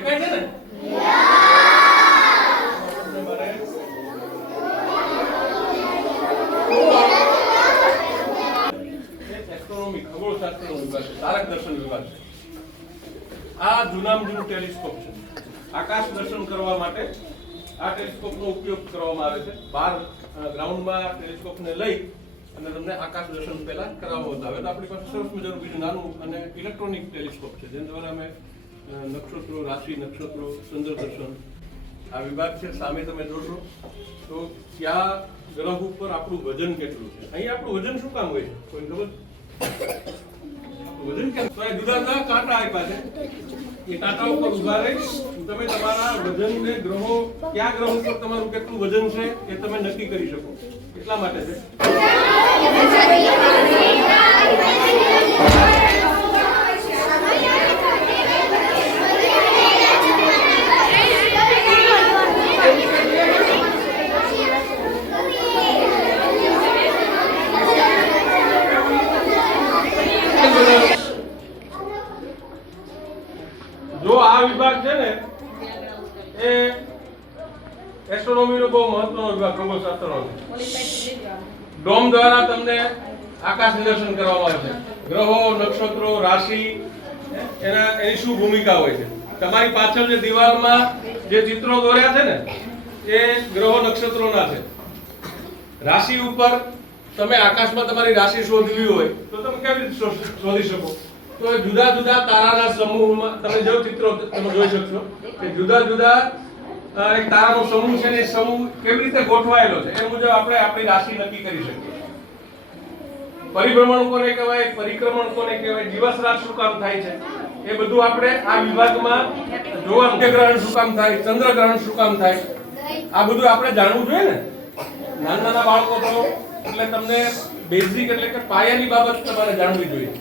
દેખાય છે ને? એસ્ટ્રોનોમી ખગોળશાસ્ત્રનો વિભાગ છે, તારક દર્શન વિભાગ છે. આ જૂનામાં જૂનું ટેલિસ્કોપ છે. આકાશ દર્શન કરવા માટે આ ટેલિસ્કોપનો ઉપયોગ કરવામાં આવે છે. બહાર ગ્રાઉન્ડમાં ટેલિસ્કોપને લઈ અને તમને આકાશ દર્શન પહેલા કરાવવામાં આવે. તો આપણી પાસે સરસ મજાનું બીજું નાનું અને ઇલેક્ટ્રોનિક ટેલિસ્કોપ છે, જેના દ્વારા અમે નક્ષત્રો, રાશિ નક્ષત્રો, ચંદ્ર દર્શન આ વિભાગ છે. સામે તમે જોશો તો કયા ગ્રહ ઉપર આપણું વજન કેટલું છે. અહીં આપણું વજન શું કામ હોય છે કોઈ ખબર? વજન કેમ? તો એ જુદા જુદા કાંટા આપ્યા છે. એ કાંટા ઉપર ઉભા રહી તમે તમારા વજનને ગ્રહો કયા ગ્રહ ઉપર તમારું કેટલું વજન છે એ તમે નક્કી કરી શકો. એટલા માટે છે. જો આ વિભાગ છે ને એ એસ્ટ્રોનોમીનો બહુ મહત્વનો વિભાગ ખગોળશાસ્ત્રનો છે. ડોમ દ્વારા તમને આકાશ નિદર્શન કરવામાં આવે છે. ગ્રહો, નક્ષત્રો, રાશિ એની શું ભૂમિકા હોય છે. તમારી પાછળ જે દિવાલમાં જે ચિત્રો દોર્યા છે ને એ ગ્રહો નક્ષત્રોના છે. રાશિ ઉપર તમે આકાશમાં તમારી રાશિ શોધવી હોય તો તમે કેવી રીતે શોધી શકો? તો જુદા જુદા તારાના સમૂહમાં તમે જો ચિત્રો તમે જોઈ શકશો કે જુદા જુદા એક તારાનો સમૂહ છે ને સમૂહ કેવી રીતે ગોઠવાયેલો છે એ મુજબ આપણે આપણી રાશિ નક્કી કરી શકીએ. પરિભ્રમણ કોને કહેવાય, પરિક્રમણ કોને કહેવાય, દિવસ રાત શું કામ થાય છે એ બધું આપણે આ વિભાગમાં જોવાનું. ગ્રહણ શું કામ થાય, ચંદ્ર ગ્રહણ શું કામ થાય, આ બધું આપણે જાણવું જોઈએ ને. નાના નાના બાળકો તો એટલે તમને બેઝિક એટલે કે પાયાની બાબત તમારે જાણવી જોઈએ.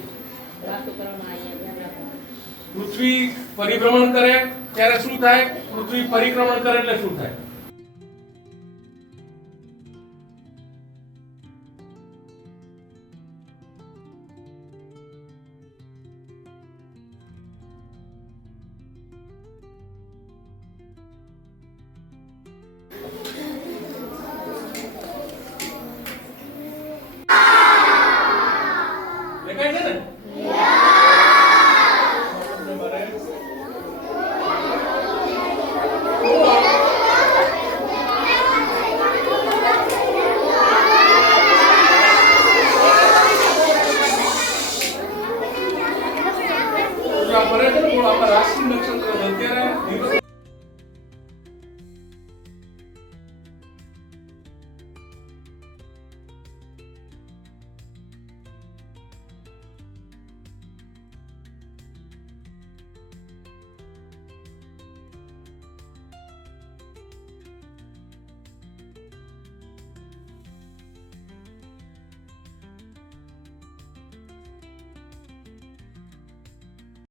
પૃથ્વી પરિભ્રમણ કરે ત્યારે શું થાય, પૃથ્વી પરિક્રમણ કરે એટલે શું થાય.